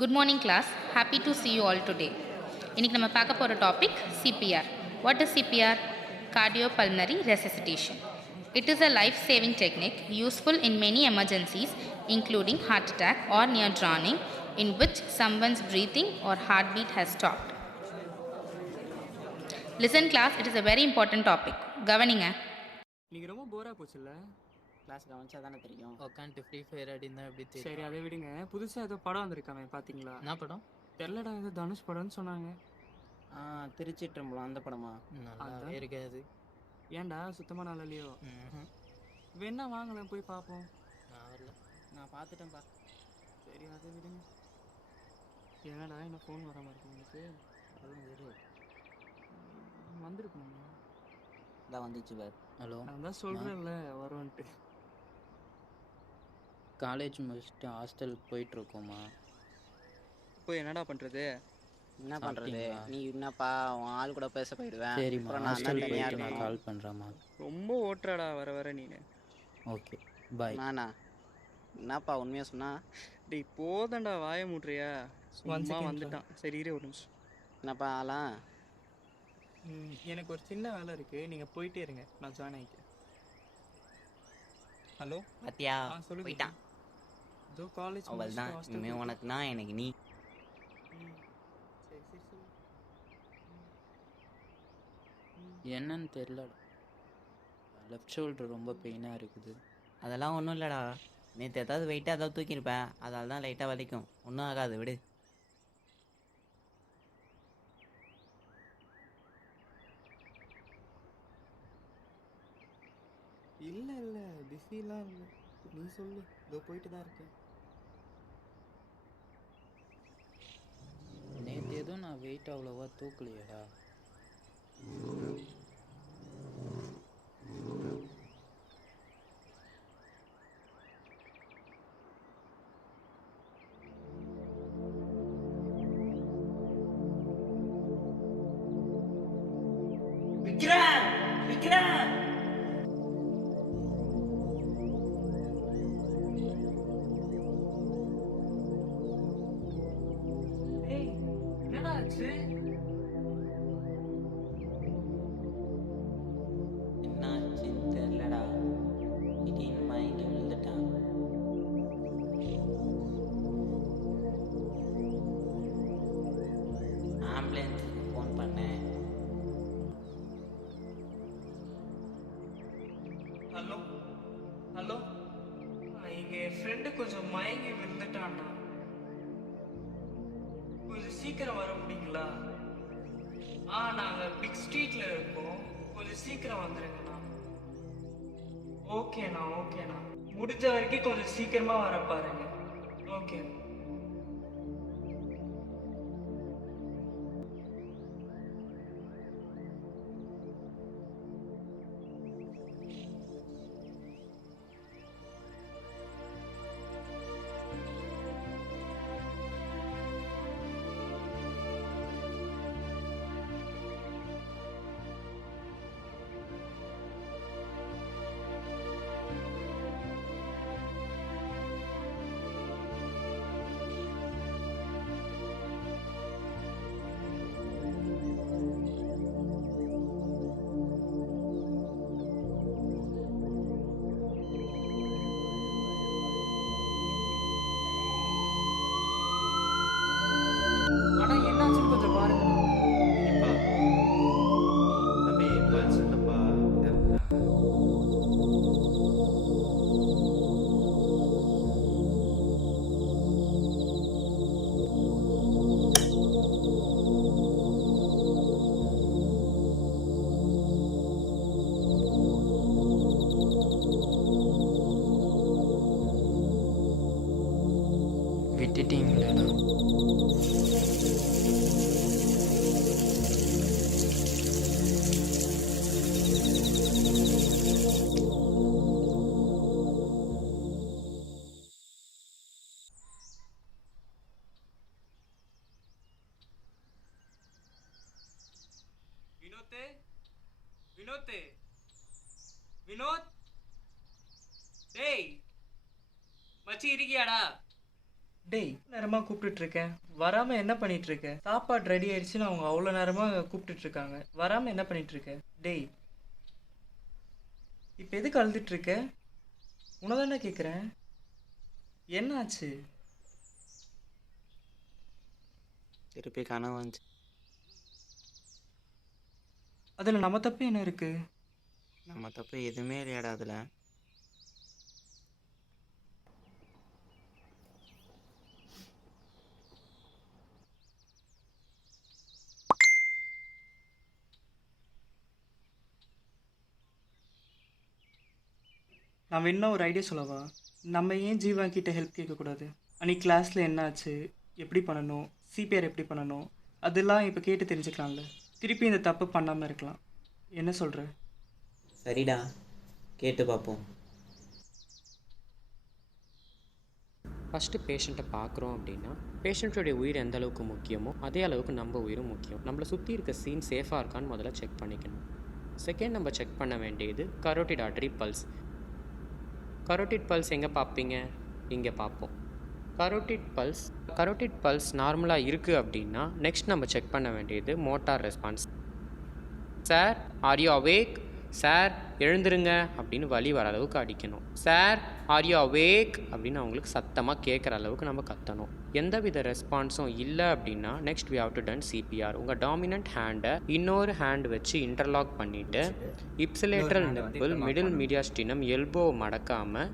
Good morning class. Happy to see you all today. இன்னைக்கு நம்ம பார்க்க போகிற topic CPR. What is CPR? Cardiopulmonary resuscitation. It is a life-saving technique useful in many emergencies including heart attack or near drowning in which someone's breathing or heartbeat has stopped. Listen class, it is a very important topic. கவனிங்க. இன்னைக்கு ரொம்ப Bora போச்சுல்ல? Class கவனிச்சா தானே தெரியும். உட்காந்துட்டு free fire ஆடினா எப்படி தெரியும்? சரி அதை விடுங்க. புதுசாக ஏதோ படம் வந்திருக்காமே பார்த்தீங்களா? என்ன படம்? தெரிலடா, ஏதோ தனுஷ் படம்னு சொன்னாங்க. திருச்சிற்றம்பலம் அந்த படமா? நல்லா இருக்காது. ஏன்டா சுத்தமாக நல்லா இல்லையோ? வேணா வாங்கலாம் போய் பார்ப்போம். நான் பார்த்துட்டேன்ப்பா. சரி அதை விடுங்க. என்னடா என்ன ஃபோன் வராமல் இருக்கு உங்களுக்கு? அதுவும் விடு. வந்திருக்கணுங்க. இதான் வந்துச்சு பார். ஹலோ, நான் தான் சொல்கிறேன்ல வரும்ன்ட்டு. காலேஜ் முடிச்சுட்டு ஹாஸ்டலுக்கு போயிட்டுருக்கோமா? போய் என்னடா பண்ணுறது? என்ன பண்ணுறது? நீ என்னப்பா உன் ஆள் கூட பேச போயிடுவேன். சரிம்மா, அப்புறம் நான் ஹாஸ்டல் தனியாக போயிட்டு நான் இருக்கேன். கால் பண்ணுறேம்மா. ரொம்ப ஓட்டுறாடா வர நீனு. Okay bye. நானா? என்னப்பா உண்மையாக சொன்னா? டேய் போதண்டா, வாய மூட்றியா? சும்மா வந்துட்டான். சரி இரு ஒரு நிமிஷம். என்னப்பா ஆளா? எனக்கு ஒரு சின்ன வேலை இருக்குது, நீங்கள் போயிட்டே இருங்க, நான் ஜாயின் ஆகிக்கிறேன். ஹலோ பாத்தியா சொல்லுங்க. போயிட்டான். இதோ காலேஜ் அவள் தான் இனிமேல் உனக்குனா எனக்கு நீ. சரி சரி சொல்லு. என்னன்னு தெரியல, லெஃப்ட் ஷோல்டர் ரொம்ப பெயினாக இருக்குது. அதெல்லாம் ஒன்றும் இல்லைடா. நேற்று ஏதாவது வெயிட்டாக ஏதாவது தூக்கியிருப்பேன், அதால் தான் லைட்டாக வலிக்கும். ஒன்றும் ஆகாது, விடு. இல்லை இல்லை பிஸிலாம் இல்லை, நீ சொல்லு. இதோ போயிட்டு தான் இருக்கேன். நேற்று எதுவும் நான் வெயிட் அவ்வளோவா தூக்கலையடா. என்னடா ஆச்சு? என்னாச்சுன்னு தெரிலடா. திடீர்னு மயங்கி விழுந்துட்டான். ஆம்புலன்ஸுக்கு ஃபோன் பண்ணேன். ஹலோ ஹலோ, இங்கே என் ஃப்ரெண்டு கொஞ்சம் மயங்கி விழுந்துட்டான்டா. கொஞ்சம் சீக்கிரம் வர முடியுங்களா? நாங்கள் பிக் ஸ்ட்ரீட்டில் இருக்கோம், கொஞ்சம் சீக்கிரம் வந்துடுங்கண்ணா. ஓகேண்ணா முடிஞ்ச வரைக்கும் கொஞ்சம் சீக்கிரமாக வர பாருங்க. ஓகே. ஆனால் என்னாச்சுன்னு கொஞ்சம் பாருங்க. தம்பி பல்ஸ் இல்லைப்பா. விட்டுட்டீங்களேடா. வினோத், டேய் மச்சி இருக்கியாடா? டேய் நேரமாக கூப்பிட்டுட்ருக்கேன் வராமல் என்ன பண்ணிகிட்ருக்க? சாப்பாடு ரெடி ஆயிடுச்சுன்னு அவங்க அவ்வளோ நேரமாக கூப்பிட்டுட்ருக்காங்க, வராமல் என்ன பண்ணிகிட்ருக்க? டேய் இப்போ எதுக்கு அழுதுட்ருக்க? உனதானே கேட்குறேன், என்ன ஆச்சு? திருப்பி கனவு வந்துச்சு. அதில் நம்ம தப்பு என்ன இருக்குது? நம்ம தப்பு எதுவுமே இல்லையாடா அதில். நான் இன்னும் ஒரு ஐடியா சொல்லவா? நம்ம ஏன் ஜீவா கிட்ட ஹெல்ப் கேட்கக்கூடாது? அன்னைக்கு கிளாஸில் என்ன ஆச்சு, எப்படி பண்ணணும், சிபிஆர் எப்படி பண்ணணும், அதெல்லாம் இப்போ கேட்டு தெரிஞ்சுக்கலாம்ல. திருப்பி இந்த தப்பு பண்ணாமல் இருக்கலாம். என்ன சொல்கிற? சரிடா, கேட்டு பார்ப்போம். ஃபஸ்ட்டு பேஷண்ட்டை பார்க்குறோம் அப்படின்னா பேஷண்ட்டோடைய உயிர் எந்த அளவுக்கு முக்கியமோ அதே அளவுக்கு நம்ம உயிரும் முக்கியம். நம்மளை சுற்றி இருக்க சீன் சேஃபாக இருக்கான்னு முதல்ல செக் பண்ணிக்கணும். செகண்ட் நம்ம செக் பண்ண வேண்டியது carotid artery pulse. Carotid pulse எங்கே பார்ப்பீங்க? இங்கே பார்ப்போம். கரோட்டிட் பல்ஸ் நார்மலாக இருக்குது அப்படின்னா நெக்ஸ்ட் நம்ம செக் பண்ண வேண்டியது motor response. Sir are you awake? Sir எழுந்துருங்க அப்படின்னு வலி வர அளவுக்கு அடிக்கணும். சார் ஆர் யூ அவேக் அப்படின்னு அவங்களுக்கு சத்தமாக கேட்குற அளவுக்கு நம்ம கத்தணும். எந்தவித ரெஸ்பான்ஸும் இல்லை அப்படின்னா next we have to done CPR. உங்கள் டாமினன்ட் ஹேண்டை இன்னொரு ஹேண்ட் வச்சு இன்டர்லாக் பண்ணிவிட்டு ipsilateral nipple, middle mediastinum, elbow மடக்காமல்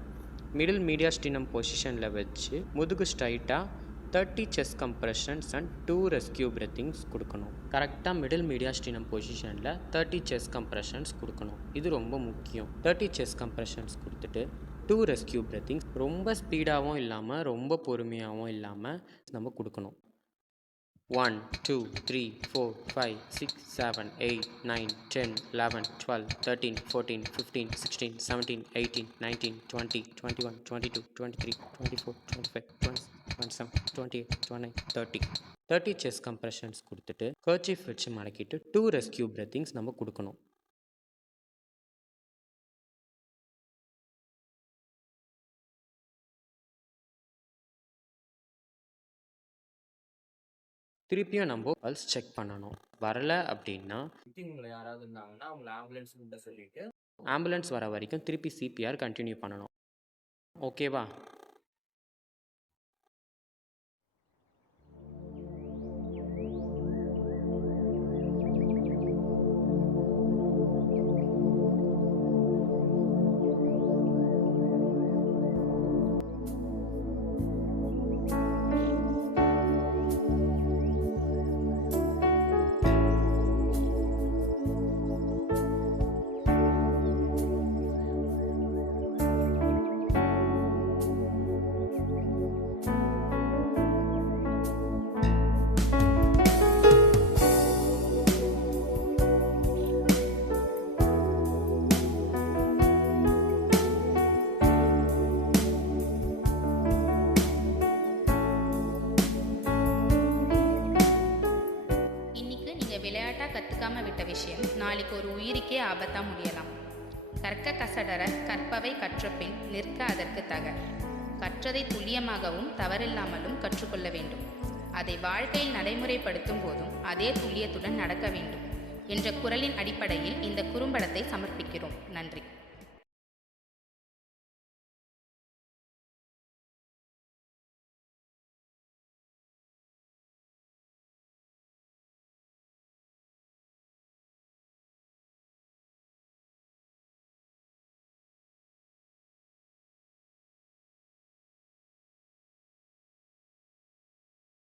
மிடில் மீடியாஸ்டினம் பொசிஷனில் வச்சு முதுகு ஸ்ட்ரைட்டாக 30 chest compressions and 2 rescue breathings கொடுக்கணும். கரெக்டாக மிடில் மீடியாஸ்டினம் பொசிஷனில் 30 செஸ்ட் கம்ப்ரெஷன்ஸ் கொடுக்கணும். இது ரொம்ப முக்கியம். 30 செஸ்ட் கம்ப்ரெஷன்ஸ் கொடுத்துட்டு 2 ரெஸ்கியூ பிரீத்திங்ஸ் ரொம்ப ஸ்பீடாகவும் இல்லாமல் ரொம்ப பொறுமையாகவும் இல்லாமல் நம்ம கொடுக்கணும். 1 2 3 4 5 6 7 8 9 10 11 12 13 14 15 16 17 18 19 20 21 22 23 24 25 26 27 28 29 30 30 செஸ்ட் கம்ப்ரெஷன்ஸ் கொடுத்துட்டு கர்ச்சீஃப் வச்சு மடக்கிட்டு 2 ரெஸ்கியூ பிரீத்திங்ஸ் நம்ம கொடுக்கணும். திருப்பியும் நம்ம பல்ஸ் செக் பண்ணணும். வரல அப்படின்னா யாராவது இருந்தாங்கன்னா அவங்கள ஆம்புலன்ஸ் கிட்ட சொல்லிட்டு ஆம்புலன்ஸ் வர வரைக்கும் திருப்பி சிபிஆர் கண்டினியூ பண்ணணும். ஓகேவா? விளையாட்டாக கற்றுக்காமல் விட்ட விஷயம் நாளைக்கு ஒரு உயிருக்கே ஆபத்தாக முடியலாம். கற்க கசடர கற்பவை கற்றபின் நிற்க அதற்கு தக. கற்றதை துல்லியமாகவும் தவறில்லாமலும் கற்றுக்கொள்ள வேண்டும். அதை வாழ்க்கையில் நடைமுறைப்படுத்தும் போதும் அதே துல்லியத்துடன் நடக்க வேண்டும் என்ற குறளின் அடிப்படையில் இந்த குறும்படத்தை சமர்ப்பிக்கிறோம். நன்றி.